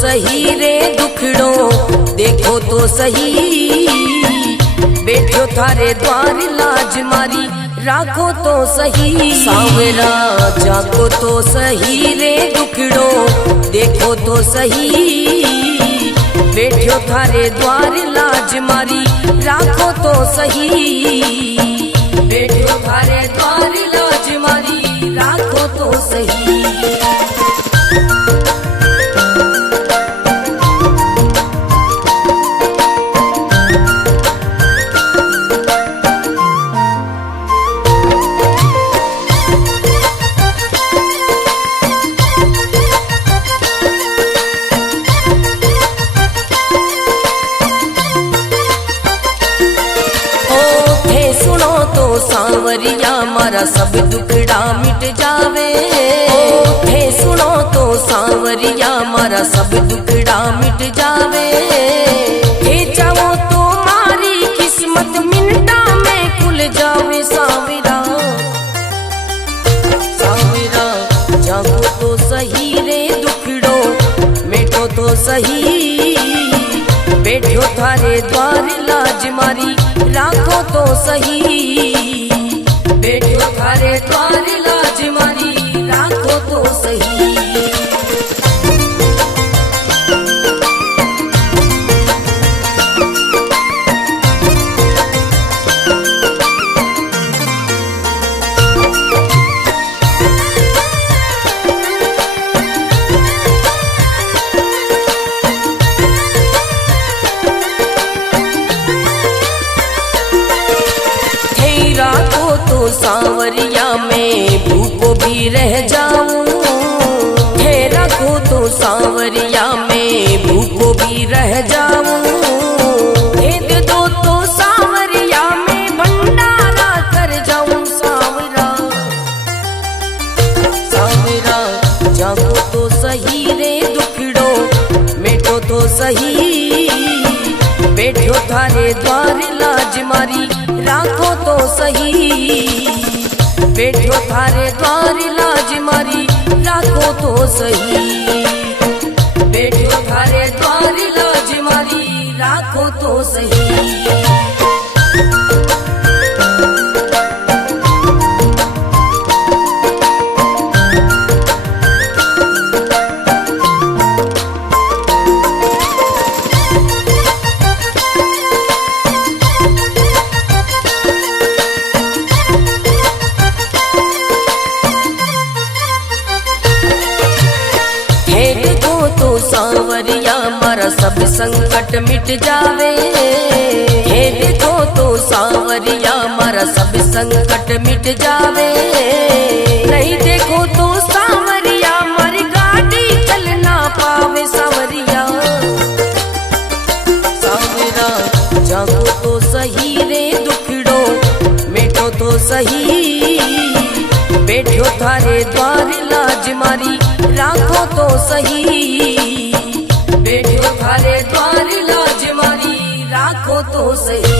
सही रे दुखड़ो, देखो तो सही। बैठो थारे द्वार लाज मारी, राखो तो सही। सांवरा जाको तो सही रे दुखड़ो, देखो तो सही। बैठो थारे द्वार लाज मारी, राखो तो सही। बैठो थारे द्वार लाज मारी, राखो तो सही। सांवरिया मारा सब दुखड़ा मिट जावे। थे सुनो तो सांवरिया मारा सब दुखड़ा मिट जावे। थे चाहो तो मारी किस्मत मिनटा में खुल जावे। सांवरा सांवरा जागो तो सही रे दुखड़ो, मिटो तो सही। बैठो थारे द्वार लाज मारी, राखो तो सही। बैठो थारे द्वार लाज मारी, राखो तो सही। सांवरिया में भूखो भी रह जाऊं। है रखो तो सांवरिया में भूखो भी रह जाऊं। भेद दो तो सांवरिया में भंडारा कर जाऊं। सांवरा सांवरा जागो तो सही रे दुखड़ो, मिटो तो सही। बैठो थारे द्वार लाज मारी, राखो तो सही। बैठो थारे द्वार लाज मारी, राखो तो सही। बैठो थारे द्वार लाज मारी, राखो तो सही। सांवरिया मारा सब संकट मिट जावे। हे देखो तो सांवरिया मारा सब संकट मिट जावे। नहीं देखो तो सांवरिया मारी गाड़ी चल ना पावे। सांवरिया सांवरा जागो तो सही रे दुखड़ो, मिटो तो सही। बैठो थारे द्वार लाज मारी, राखो तो सही। बैठो थारे द्वार लाज मारी, राखो तो सही।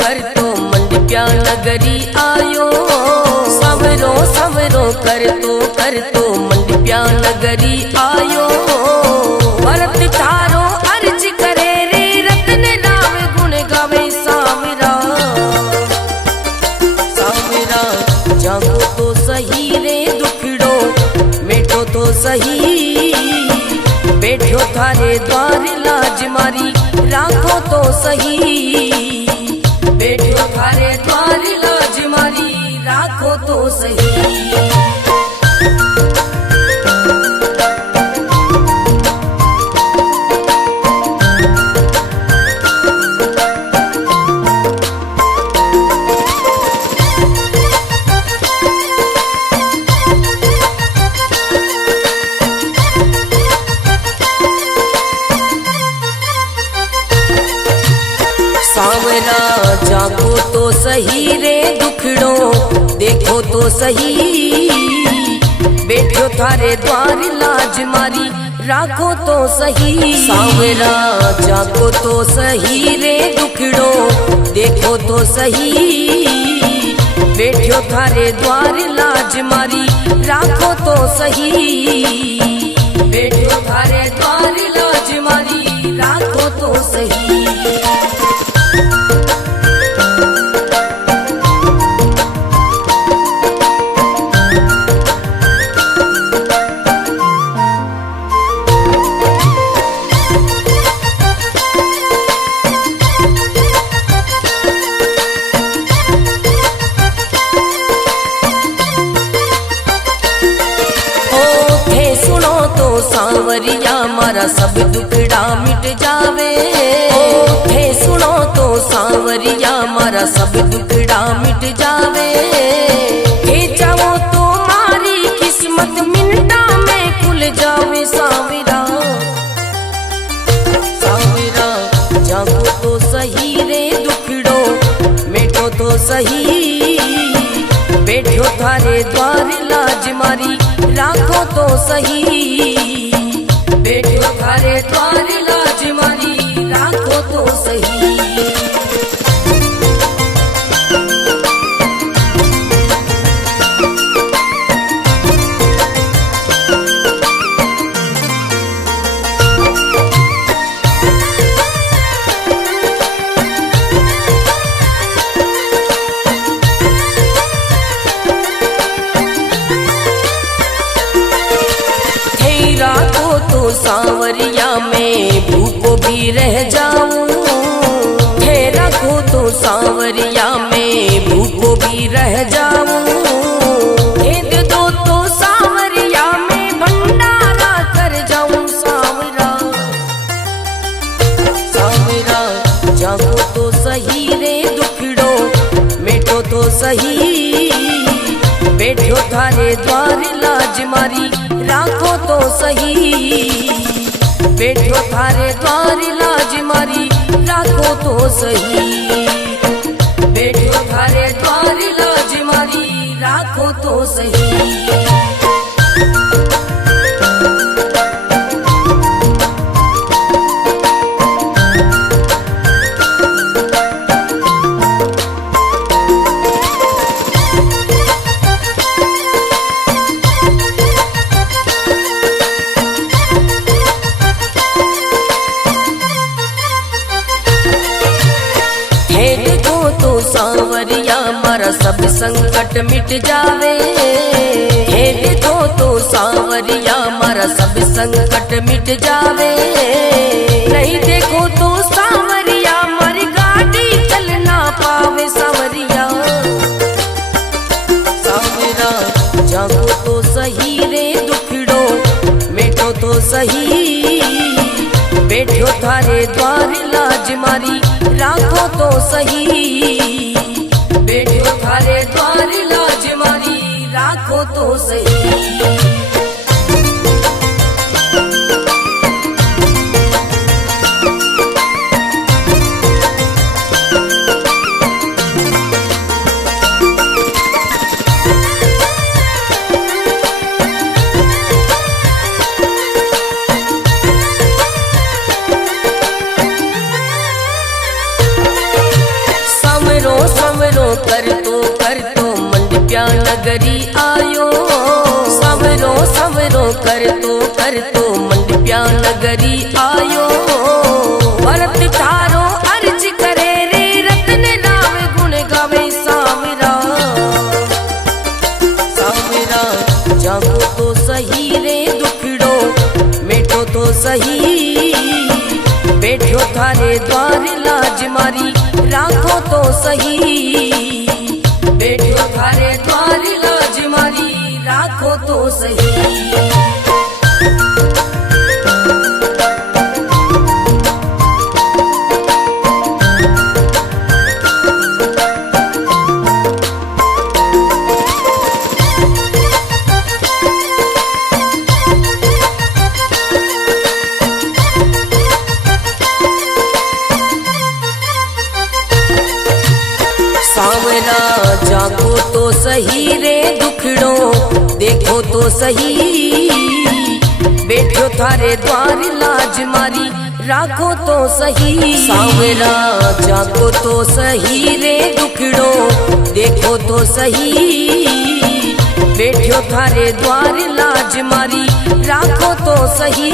कर तो मंडप्या नगरी आयो। सवरो सवरो कर तो मंडप्या नगरी आयो। भरत थारो अर्ज करे रे, रतन राम गुण गावे। सांवरा सांवरा जागो तो सही रे दुखड़ो, मिटो तो सही। बैठो थारे द्वार लाज मारी, राखो तो सही। बैठो थारे द्वार लाज मारी, राखो तो सही। सही रे दुखड़ो, देखो तो सही बैठो थारे द्वार लाज मारी, राखो तो सही सांवरा जाको तो सही रे दुखड़ो, देखो तो सही बैठो थारे द्वार लाज मारी, राखो तो सही बैठो थारे द्वार लाज मारी, राखो तो सही। सांवरिया मारा सब दुखड़ा मिट जावे, थे सुनो तो सांवरिया मारा सब दुखड़ा मिट जावे, थे चाहो तो मारी किस्मत मिनटा में खुल जावे सांवरा, सांवरा जागो तो सही रे दुखड़ो, मिटो तो सही बैठो थारे द्वार लाज मारी, राखो तो सही बैठो थारे द्वार लाज मारी, राखो तो सही। सांवरिया में भूखो भी रह जाऊं, थे रखो तो सांवरिया में भूखो भी रह जाऊं, भेद दो तो सांवरिया में भंडारा कर जाऊं सांवरा, सांवरा जागो तो सही रे दुखड़ो, मिटो तो सही बैठो थारे द्वार लाज मारी, राखो तो सही बैठो थारे द्वार लाज मारी, राखो तो सही बैठो थारे द्वार लाज मारी, राखो तो सही। सांवरिया मारा सब संकट मिट जावे, हे देखो तो सांवरिया मारा सब संकट मिट जावे, नहीं देखो तो सांवरिया मारी गाड़ी चल ना पावे सांवरिया, सांवरा जागो तो सही रे दुखड़ो, मिटो तो सही बैठो थारे द्वार लाज मारी, राखो तो सही बैठो थारे द्वार लाज मारी, राखो तो सही। कर तो मंडप्या नगरी आयो, सवरो सवरो कर तो मंडप्या नगरी आयो, भरत थारो अर्ज करे रे रतन नाम गुण गावे सांवरा, सांवरा जागो तो सही रे दुखड़ो, मिटो तो सही बैठो थारे द्वार लाज मारी, राखो तो सही बैठो थारे द्वार लाज मारी, राखो तो सही। तो सही, बैठो थारे द्वार लाज मारी राखो तो सही। सांवरा जाको तो सही रे दुखड़ो देखो तो सही, बैठो थारे द्वार लाज मारी राखो तो सही,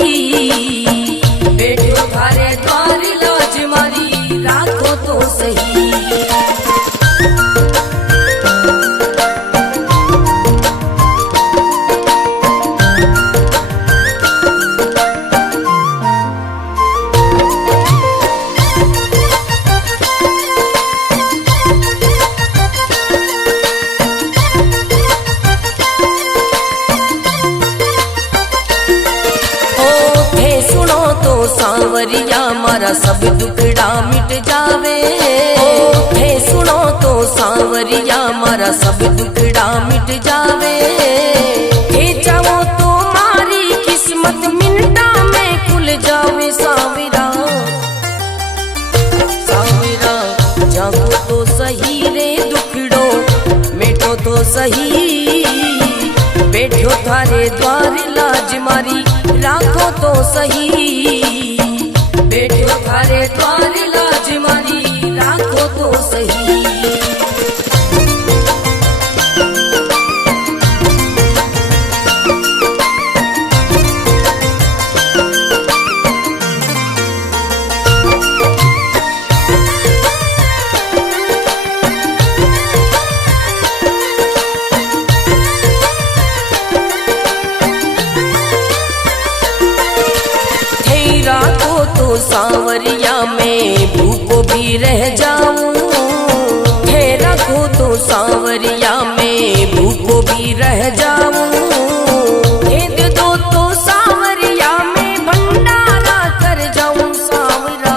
बैठो थारे द्वार लाज मारी राखो तो सही। सांवरिया मारा सब दुखड़ा मिट जावे, हे सुनो तो सांवरिया मारा सब दुखड़ा मिट जावे, हे चाहो तो मारी किस्मत मिनटा में खुल जावे। सांवरा सांवरा जागो तो सही रे दुखड़ो मिटो तो सही, बैठो थारे द्वार लाज मारी राखो तो सही, बैठो थारे द्वार लाज मारी राखो तो सही। सांवरिया में भूखो भी रह जाऊं, हे रखो तो सांवरिया में भूखो भी रह जाऊं, हे दे दो तो सांवरिया में भंडारा कर जाऊं। सांवरा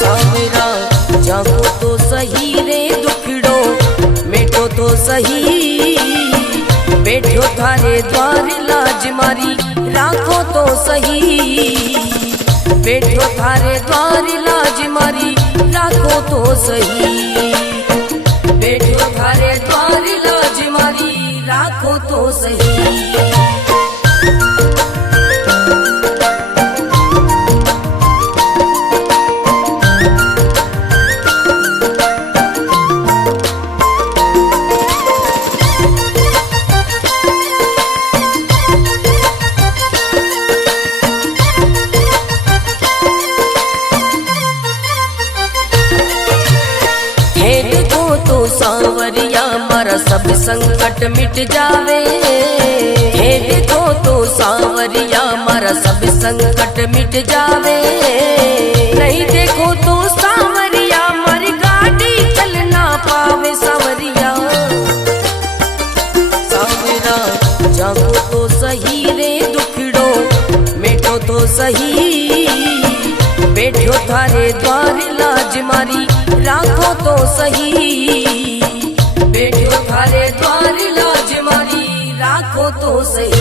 सांवरा जागो तो सही रे दुखड़ो मिटो तो सही, बैठो थारे द्वार लाज मारी राखो तो सही, बैठो थारे द्वार लाज मारी राखो तो सही, बैठो थारे द्वार लाज मारी राखो तो सही। सांवरिया मारा सब संकट मिट जावे, हे देखो तो सांवरिया मारा सब संकट मिट जावे, नहीं देखो तो सांवरिया मारी गाड़ी चल ना पावे। सांवरिया सांवरा जागो तो सही रे दुखड़ो मिटो तो सही, बैठो थारे द्वार लाज मारी राखो तो सही, बैठो थारे द्वार लाज मारी राखो तो सही।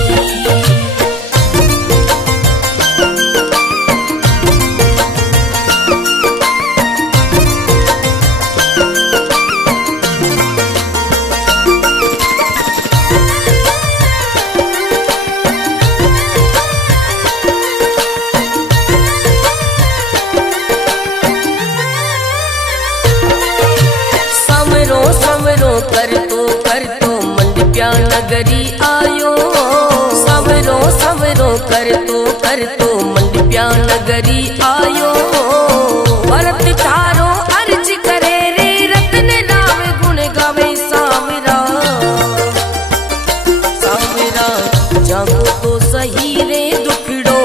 कर तो मंडप्या नगरी आयो, सवरो सवरो कर तो मंडप्या नगरी आयो, भरत थारो अर्ज करे रे रतन नाम गुण गावे। सांवरा सांवरा जागो तो सही रे दुखड़ो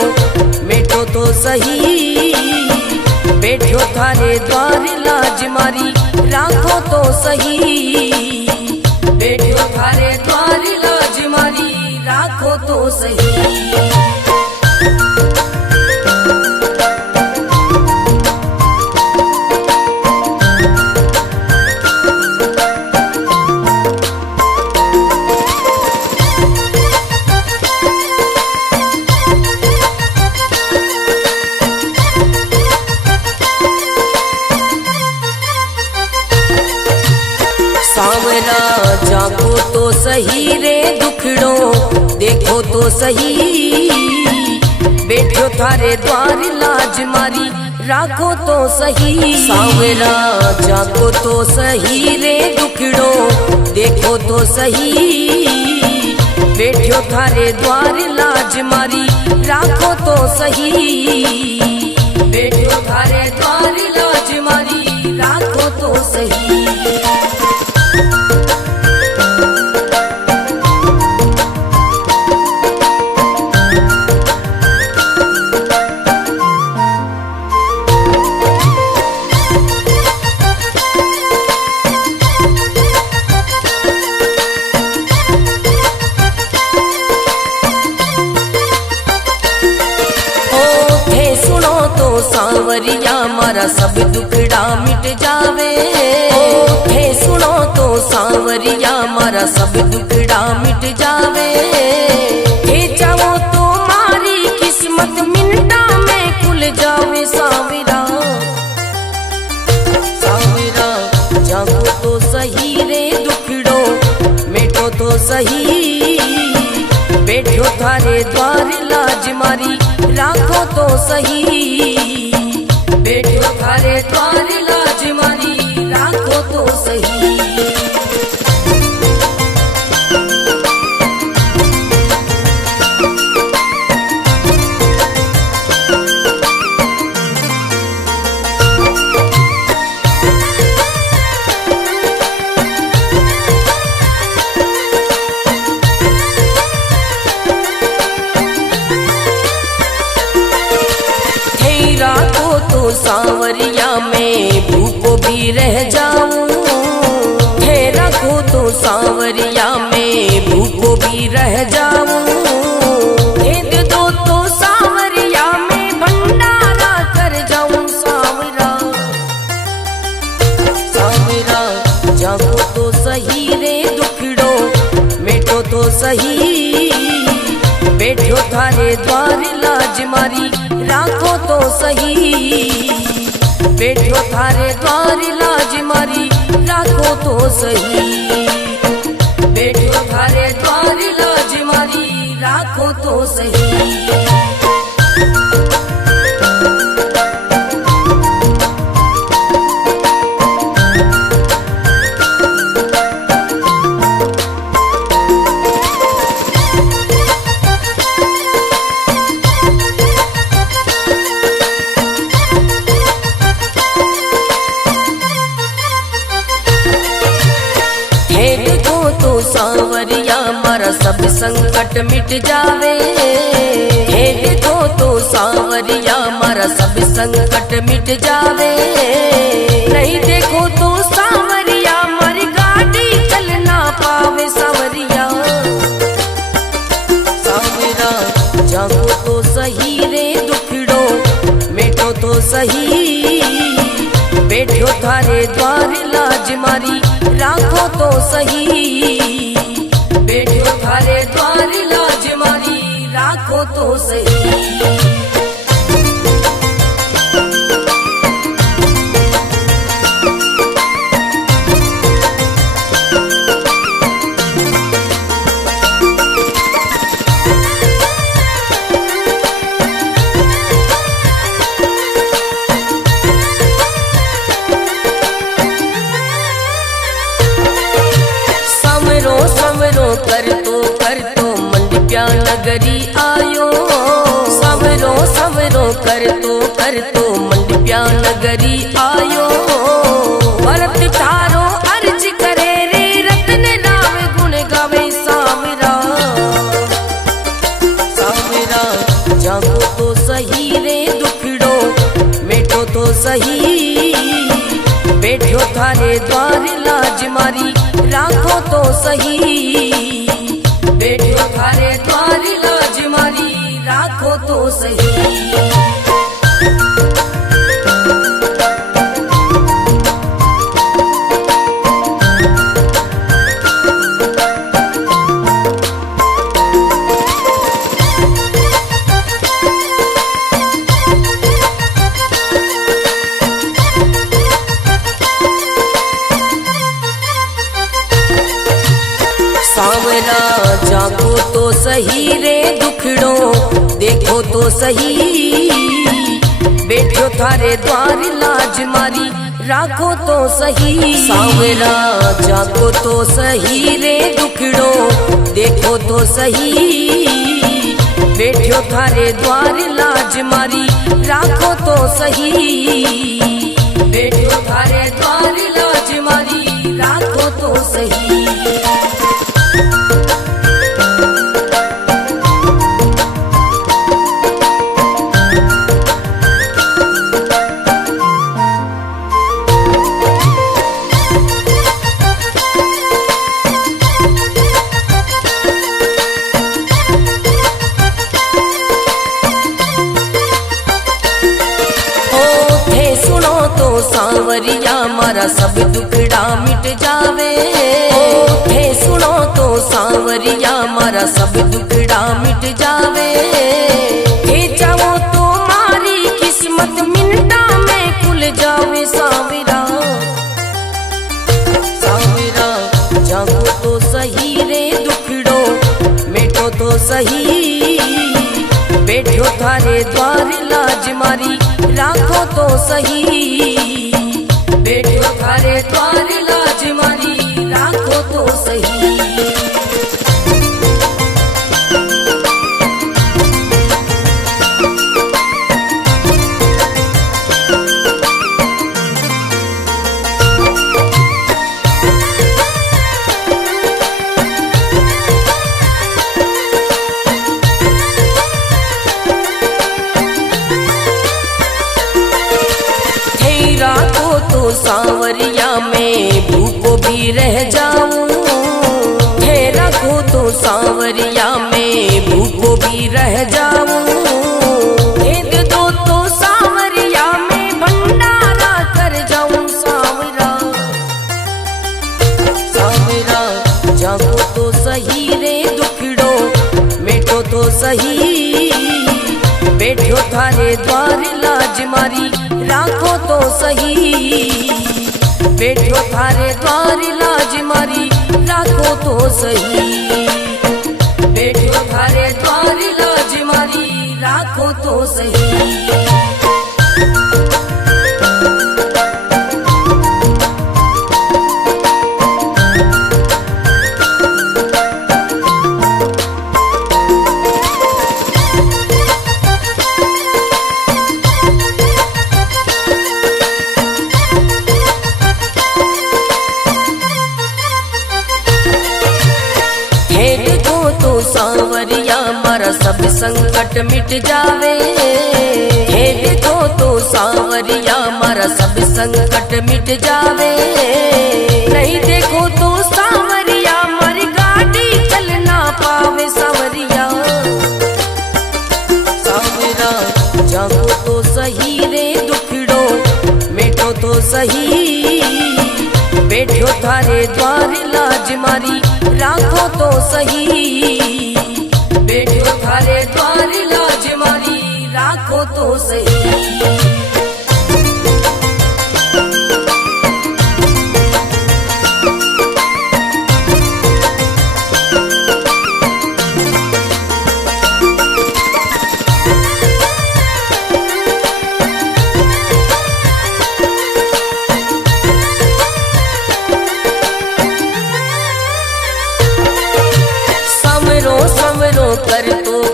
मिटो तो सही, बैठो थारे द्वार लाज मारी राखो तो सही, बैठो थारे द्वार लाज मारी राखो तो सही। सांवरा जागो तो सही सही रे दुखड़ो, देखो तो सही बैठो थारे द्वार लाज मारी, राखो तो सही सांवरा जाको तो सही रे दुखड़ो, देखो तो सही बैठो थारे द्वार लाज मारी, राखो तो सही बैठो थारे द्वार लाज मारी, राखो तो सही। सांवरिया मारा सब दुखड़ा मिट जावे, हे सुनो तो सांवरिया मारा सब दुखड़ा मिट जावे, हे चाहो तो मारी किस्मत मिनटा में खुल जावे सांवरा, सांवरा जागो तो सही रे दुखड़ो, मिटो तो सही बैठो थारे द्वार लाज मारी, राखो तो सही बैठो थारे द्वार लाज मारी, राखो तो सही। सांवरिया में भूखो भी रह जाऊं, हे रखो तो सांवरिया में भूखो भी रह जाऊं, हे दे दो तो सांवरिया में भंडारा कर जाऊं सांवरा, सांवरा जागो तो सही रे दुखड़ो, मिटो तो सही बैठो थारे द्वार लाज मारी, राखो तो सही बैठो थारे द्वार लाज मारी, राखो तो सही बैठो थारे द्वार लाज मारी, राखो तो सही। सांवरिया मारा सब संकट मिट जावे, हे देखो तो सांवरिया मारा सब संकट मिट जावे, नहीं देखो तो सांवरिया मारी गाड़ी चल ना पावे सांवरिया, सांवरा जागो तो सही रे दुखड़ो, मिटो तो सही बैठो थारे द्वार लाज मारी, राखो तो सही बैठो थारे द्वार लाज मारी, राखो तो सही। कर तो मंडप्या नगरी आयो, सवरो सवरो कर तो मंडप्या नगरी आयो, भरत थारो अर्ज करे रे रतन नाम गुण गावे सांवरा, सांवरा जागो तो सही रे दुखड़ो, मिटो तो सही बैठो थारे द्वार लाज मारी, राखो तो सही बैठो थारे द्वार लाज मारी, राखो तो सही। सांवरा जागो तो सही रे दुखड़ो देखो तो सही, बैठो थारे द्वार लाज मारी राखो तो सही। सांवरा जागो तो सही रे दुखड़ो देखो तो सही, बैठो थारे द्वार लाज मारी राखो तो सही, बैठो थारे द्वार लाज मारी राखो तो सही। सांवरिया मारा सब दुखड़ा मिट जावे, थे सुनो तो सांवरिया मारा सब दुखड़ा मिट जावे, थे चाहो तो मारी किस्मत मिनटा में खुल जावे। सांवरा सांवरा जागो तो सही रे दुखड़ो मिटो तो सही, बैठो थारे द्वार लाज मारी राखो तो सही, बैठो थारे द्वार लाज मारी राखो तो सही। सांवरिया में भूखो भी रह जाऊं, थे रखो तो सांवरिया में भूखो भी रह जाऊं, भेद दो तो सांवरिया में भंडारा कर जाऊं। सांवरा सांवरा जागो तो सही रे दुखड़ो मिटो तो सही, बैठो थारे द्वार लाज मारी राखो तो सही, बैठो थारे द्वार लाज मारी राखो तो सही, बैठो थारे द्वार लाज मारी राखो तो सही। सांवरिया मारा सब संकट मिट जावे, हे देखो तो सांवरिया मारा सब संकट मिट जावे, नहीं देखो तो सांवरिया मारी गाड़ी चल ना पावे। सांवरिया सांवरा जागो तो सही रे दुखड़ो मिटो तो सही, बैठो थारे द्वार लाज मारी राखो तो सही, बैठो थारे द्वार लाज मारी राखो तो सही।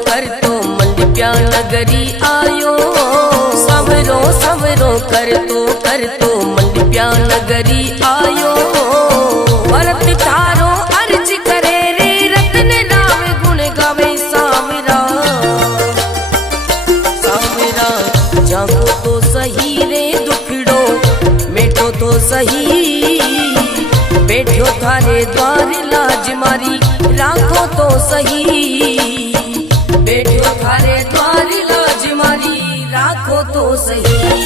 कर तो मंडप्या नगरी आयो, संवरो संवरो कर तो मंडप्या नगरी आयो, भरत थारो अर्ज करे रे रतन नाम गुण गावे। सांवरा सांवरा जागो तो सही रे दुखड़ो मिटो तो सही, बैठो थारे द्वार लाज मारी राखो तो सही, बैठो थारे द्वार लाज मारी राखो तो सही।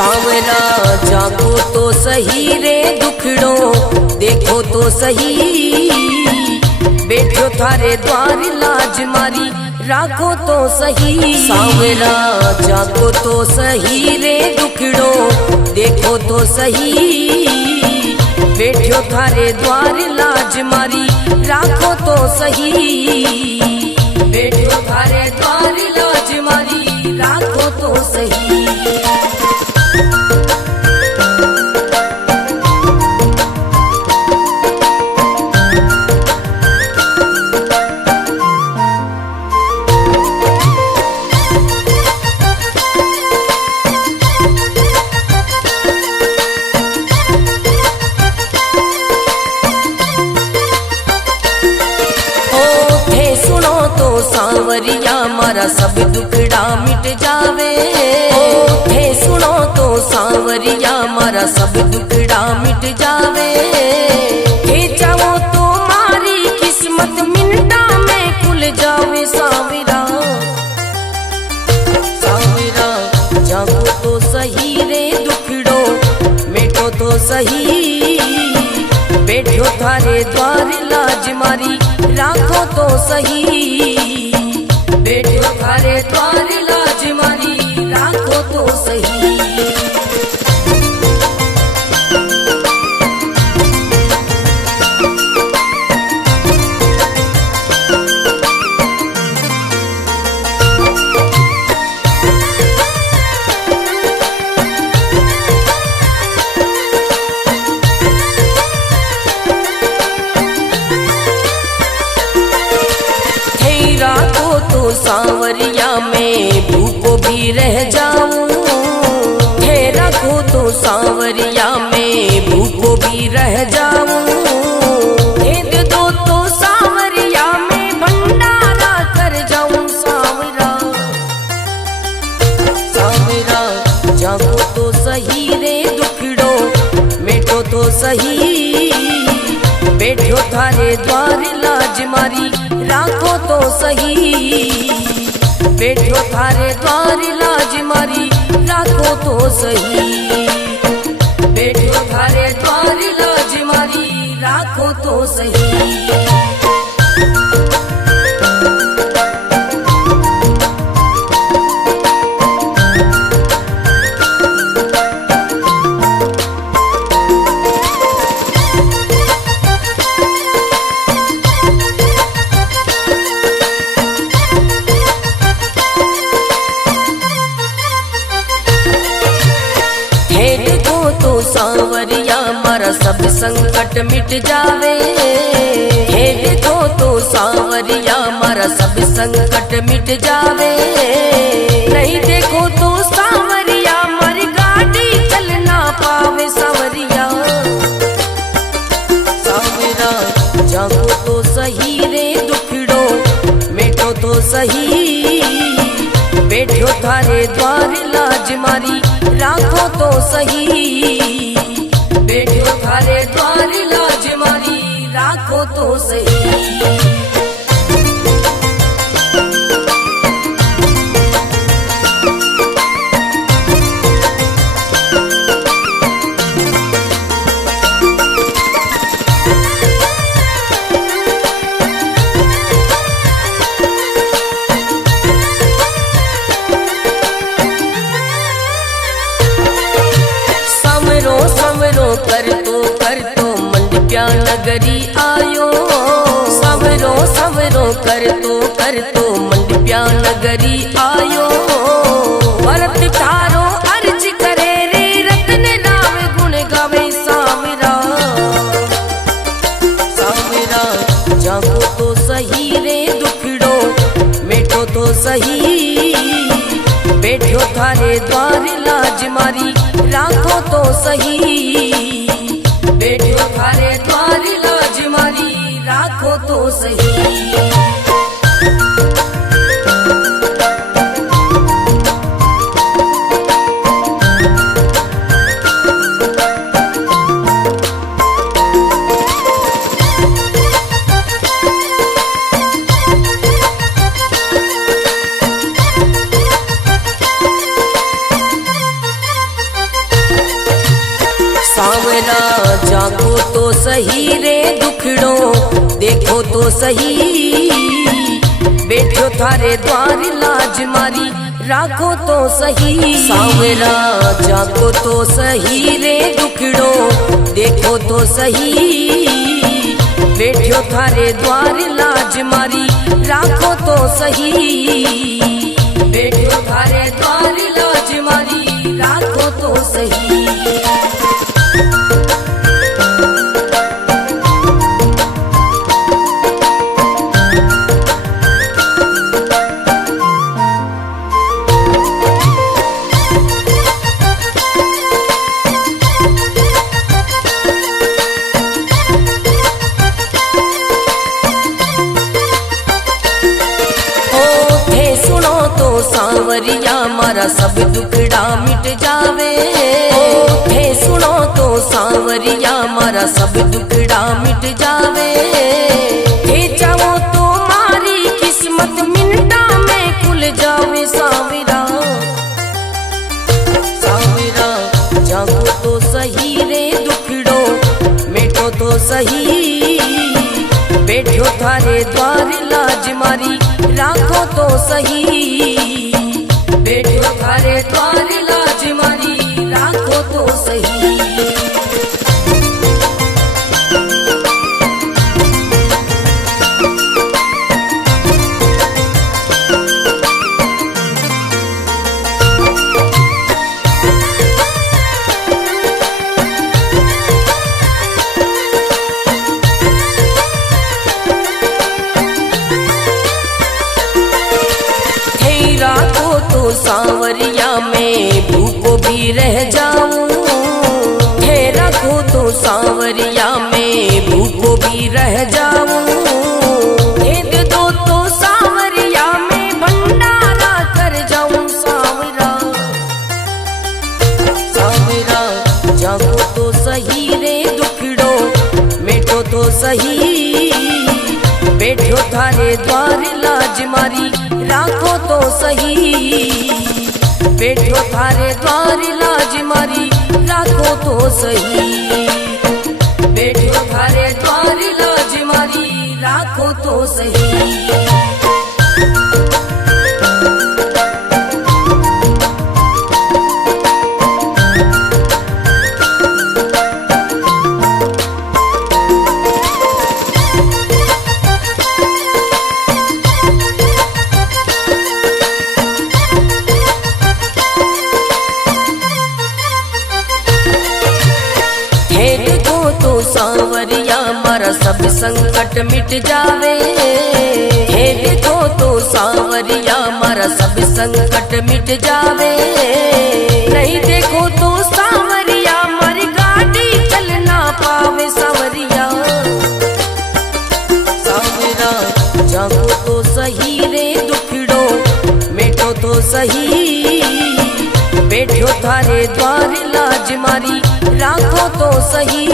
सांवरा जागो तो सही रे दुखड़ो देखो तो सही, बैठो थारे द्वार लाज मारी राखो तो सही। सांवरा जागो तो सही रे दुखड़ो देखो तो सही, बैठो थारे द्वार लाज मारी राखो तो सही, बैठो थारे द्वार लाज मारी राखो तो सही। सांवरिया मारा सब दुखड़ा मिट जावे, थे सुनो तो सांवरिया मारा सब दुखड़ा मिट जावे, थे चाहो तो मारी किस्मत मिनटा में खुल जावे। सांवरा सांवरा जागो तो सही रे दुखड़ो मिटो तो सही, बैठो थारे द्वार लाज मारी राखो तो सही, बैठो थारे द्वार लाज मारी राखो तो सही। सांवरिया में भूखो भी रह जाऊं, थे रखो तो सांवरिया में भूखो भी रह जाऊं, दे दो तो सांवरिया में भंडारा कर जाऊं। सांवरा सांवरा जागो तो सही रे दुखड़ो मिटो तो सही, बैठो थारे द्वार लाज मारी राखो तो सही, बैठो थारे द्वार लाज मारी राखो तो सही, बैठो थारे द्वार लाज मारी राखो तो सही। सांवरिया मारा सब संकट मिट जावे, हे देखो तो सांवरिया मारा सब संकट मिट जावे, नहीं देखो तो सांवरिया मारी गाड़ी चल ना पावे। सांवरिया सांवरा जागो तो सही रे दुखड़ो मिटो तो सही, बैठो थारे द्वार लाज मारी राखो तो सही, बैठो थारे द्वार लाज मारी राखो तो सही। कर तो मंडप्या नगरी आयो, सवरो सवरो कर तो मंडप्या नगरी आयो, भरत तारो अर्ज करे रे रतन नाम गुण गावे। सांवरा सांवरा जागो तो सही रे दुखड़ो मिटो तो सही, बैठो थारे द्वार लाज मारी राखो तो सही, बैठो थारे द्वार लाज मारी राखो तो सही। सही रे दुखड़ो देखो तो सही, बैठो थारे द्वार लाज मारी राखो तो सही। सांवरा जागो तो सही रे दुखड़ो देखो तो सही, बैठो थारे द्वार लाज मारी राखो तो सही, बैठो थारे द्वार लाज मारी राखो तो सही। सांवरिया मारा सब दुखड़ा मिट जावे, थे सुनो तो सांवरिया मारा सब दुखड़ा मिट जावे, थे चाहो तो मारी किस्मत मिनटा में खुल जावे। सांवरा सांवरा जागो तो सही रे दुखड़ो मिटो तो सही, बैठो थारे द्वार लाज मारी राखो तो सही, बैठो थारे द्वार लाज मारी राखो तो सही। सांवरिया में भूखो भी रह जाऊं, थे रखो तो सांवरिया में भूखो भी रह जाऊं, भेद दो तो सांवरिया में भंडारा कर जाऊं। सांवरा सांवरा जागो तो सही रे दुखड़ो मिटो तो सही, बैठो थारे द्वार लाज मारी राखो तो सही, बैठो थारे द्वार लाज मारी राखो तो सही, बैठो थारे द्वार लाज मारी राखो तो सही। सांवरिया मारा सब संकट मिट जावे, हे देखो तो सांवरिया मारा सब संकट मिट जावे, नहीं देखो तो सांवरिया मारी गाड़ी चल ना पावे। सांवरिया सांवरा जागो तो सही रे दुखड़ो मिटो तो सही, बैठो थारे द्वार लाज मारी राखो तो सही,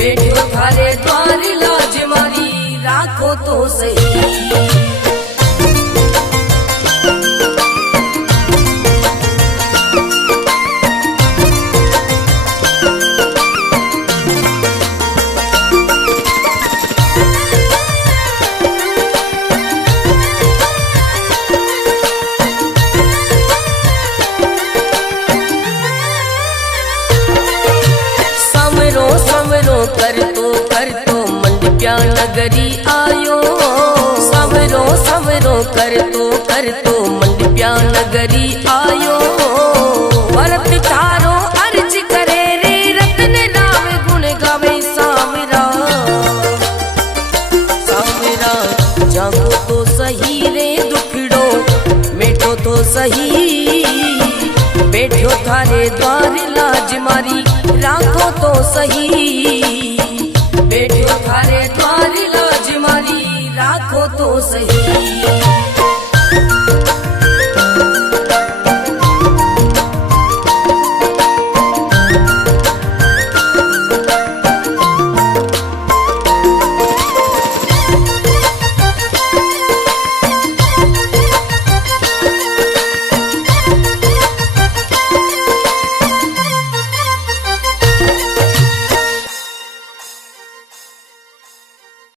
बैठो थारे द्वार लाज मारी राखो तो सही। कर तो मंडप्या नगरी आयो, सवरो सवरो कर तो मंडप्या नगरी आयो, भरत थारो अर्ज करे रे रतन राम गुण गावे। सांवरा सांवरा जागो तो सही रे दुखड़ो मिटो तो सही, बैठो थारे द्वार लाज मारी राखो तो सही, बैठो थारे द्वार लाज मारी राखो तो सही।